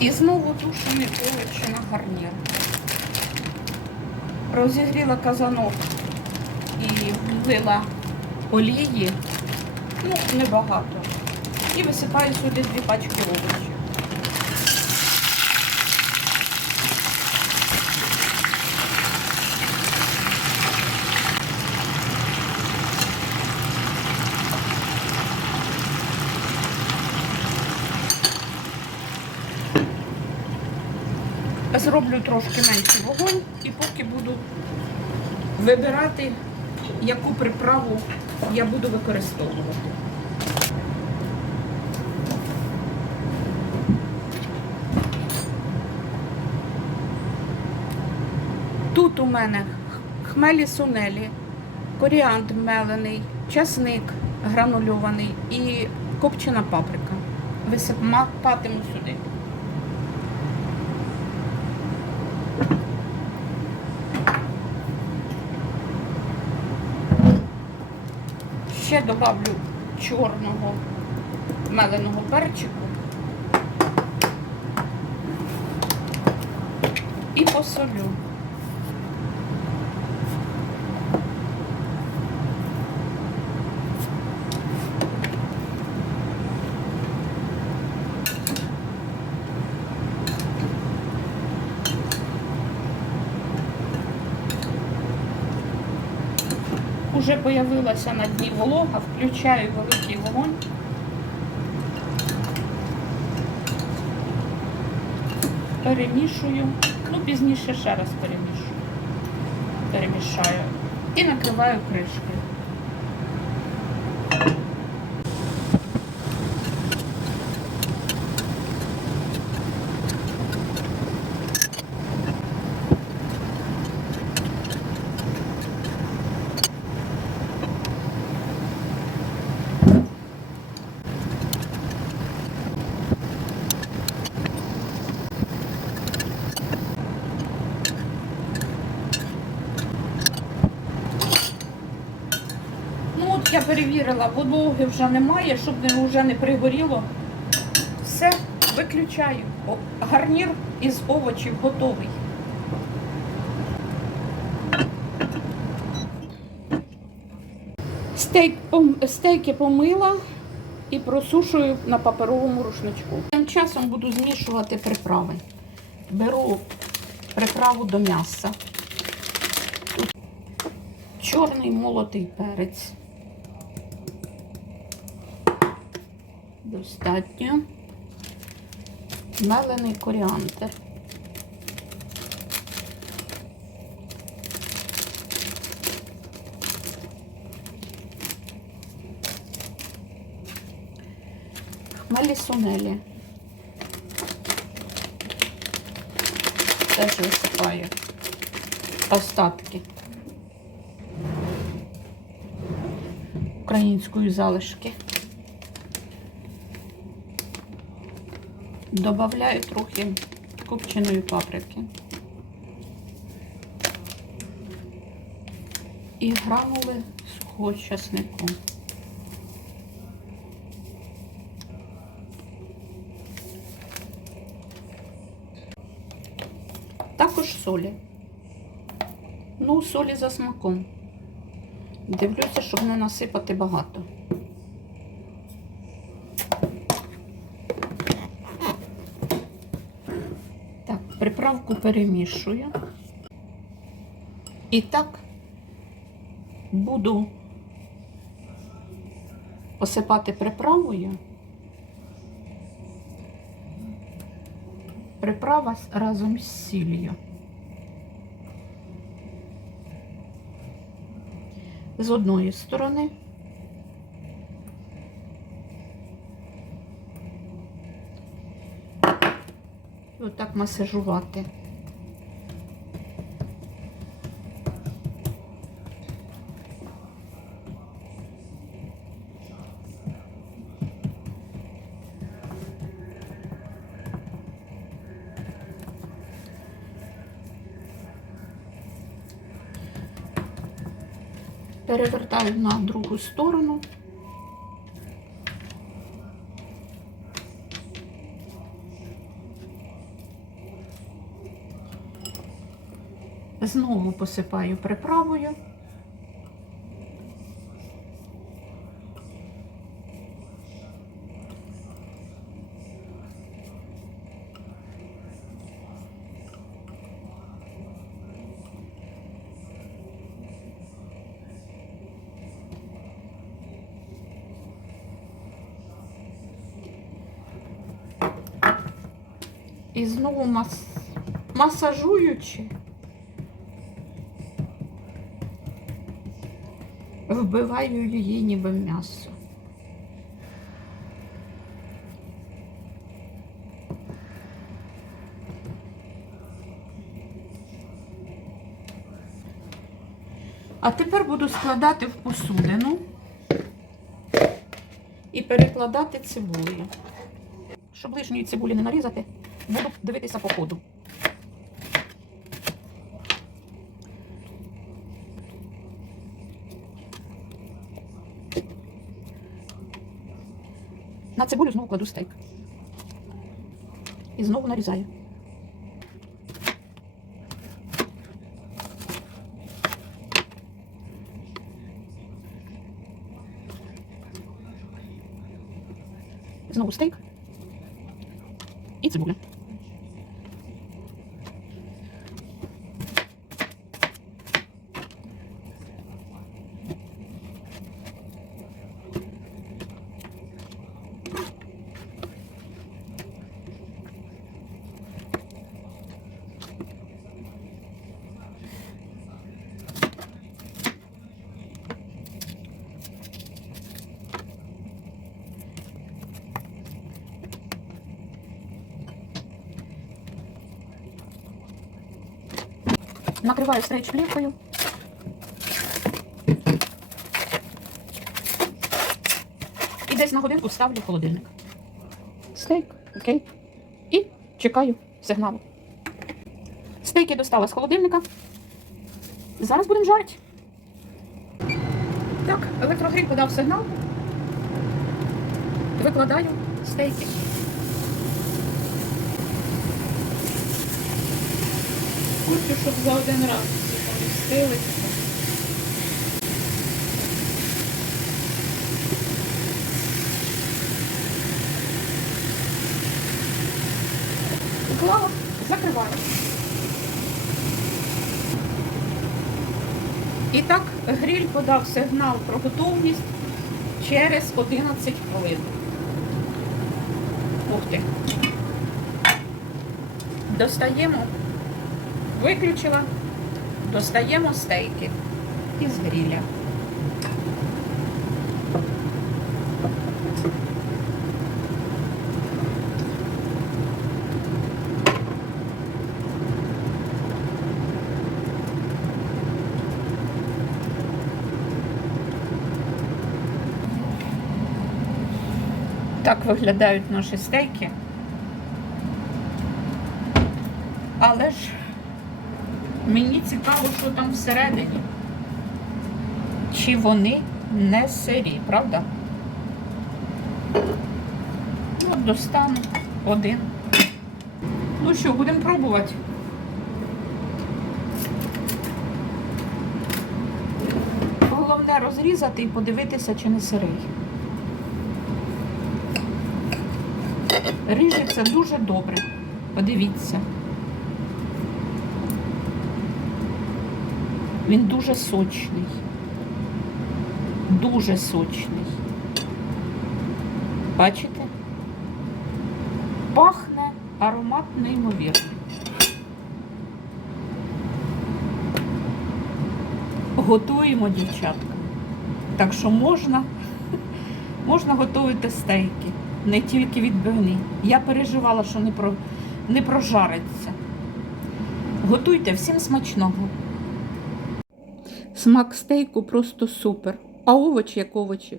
І знову тушений овочі на гарнір. Розігріла казанок і влила олії, ну, небагато. І висипаю сюди дві пачки овочів. Зроблю трошки менший вогонь і поки буду вибирати, яку приправу я буду використовувати. Тут у мене хмелі сунелі, коріандр мелений, часник гранульований і копчена паприка. Висипатиму сюди. Ще добавлю чорного меленого перчику і посолю. Уже появилася на дні волога, включаю великий вогонь. Перемішую, ну пізніше ще раз перемішую. Перемішаю і накриваю кришкою. Ну от я перевірила, вологи вже немає, щоб вже не пригоріло. Все, виключаю. О, гарнір із овочів готовий. Стейк, стейки помила і просушую на паперовому рушничку. Тим часом буду змішувати приправи. Беру приправу до м'яса. Чорний молотий перець. Достатньо. Мелений коріандр. Хмелі сунелі. Теж висипаю остатки української залишки. Добавляю трохи копченої паприки. І гранули сухого часнику. Також солі. Ну, солі за смаком. Дивлюся, щоб не насипати багато. Так, приправку перемішую. І так буду посипати приправою. Приправа разом з сіллю. З одної сторони. І отак масажувати. Перевертаю на другу сторону. Знову посипаю приправою. І знову мас... масажуючи, вбиваю її ніби м'ясо. А тепер буду складати в посудину і перекладати цибулею. Щоб лишньої цибулі не нарізати, буду дивитися по ходу. На цибулю знову кладу стейк. І знову нарізаю. Знову стейк. І цибуля. Накриваю стрейч плівкою. І десь на годинку ставлю в холодильник. Стейк, окей. І чекаю сигналу. Стейки достала з холодильника. Зараз будемо жарити. Так, електрогрій подав сигнал. Викладаю стейки. Хочу, щоб за один раз всі помістилися. Поклала, закриваю. І так, гриль подав сигнал про готовність через 11 хвилин. Ух ти. Достаємо Виключила, достаємо стейки із гріля. Так виглядають наші стейки. Але ж Мені цікаво, що там всередині. Чи вони не сирі, правда? От достану один. Ну що, будемо пробувати. Головне розрізати і подивитися, чи не сирий. Ріжеться дуже добре. Подивіться. Він дуже сочний. Дуже сочний. Бачите? Пахне аромат неймовірний. Готуємо, дівчатка. Так що можна, можна готувати стейки, не тільки відбивні. Я переживала, що не, про, не прожариться. Готуйте всім смачного. Смак стейку просто супер. А овочі як овочі.